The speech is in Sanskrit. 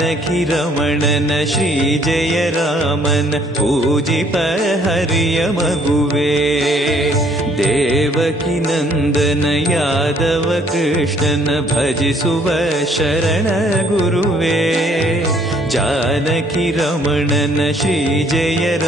गुरुवे जानकी रमणन श्री जय रामन पूजिप हरिय मगुवे। देवकी नन्दन यादव कृष्णन भजिसुव शरण गुरुवे। जानकी रमणन श्री जय